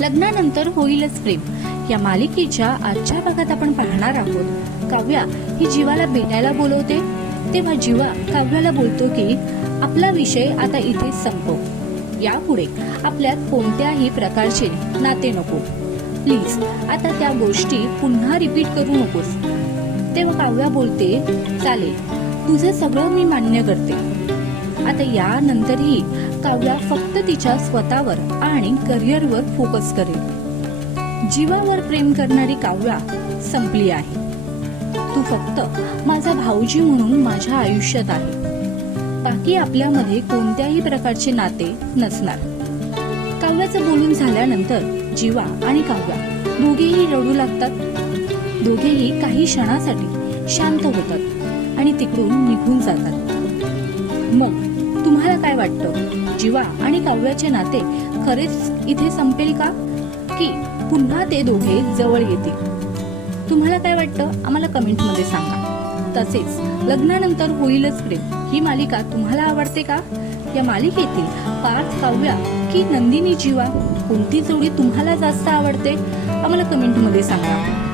लग्नानंतर होईलच प्रेम. या मालिकेच्या आजच्या भागात आपण पाहणार आहोत. काव्या ही जीवाला भेटायला बोलवते. तेव्हा जीवा काव्याला बोलतो की आपला विषय आता इथे संपव यापुढे आपल्यात कोणत्याही प्रकारचे नाते नको. प्लीज आता त्या गोष्टी पुन्हा रिपीट करू नकोस. तेव्हा काव्या बोलते चालेल तुझं सगळं मी मान्य करते. आता यानंतरही काव्या फक्त तिच्या स्वतःवर आणि करिअरवर फोकस करेल. जीवावर प्रेम करणारी काव्या संपली आहे. तू फक्त माझा भाऊजी म्हणून माझ्या आयुष्यात आहे. बाकी आपल्यामध्ये कोणत्याही प्रकारचे नाते नसणार. काव्याचं बोलून झाल्यानंतर जीवा आणि काव्या दोघेही रडू लागतात. दोघेही काही क्षणासाठी शांत होतात आणि तिकडून निघून जातात. मग काय वाटतं? जीवा आणि काव्याचे नाते खरेच इथे संपेल का? की पुन्हा ते दोघे जवळ येतील. तुम्हाला काय वाटतं? आम्हाला कमेंटमध्ये सांगा. तसेच लग्नानंतर होईलच प्रेम. ही मालिका तुम्हाला आवडते का? या मालिकेतील पार्थ काव्या की नंदिनी जीवा कोणती जोडी तुम्हाला जास्त आवडते? आम्हाला कमेंटमध्ये सांगा.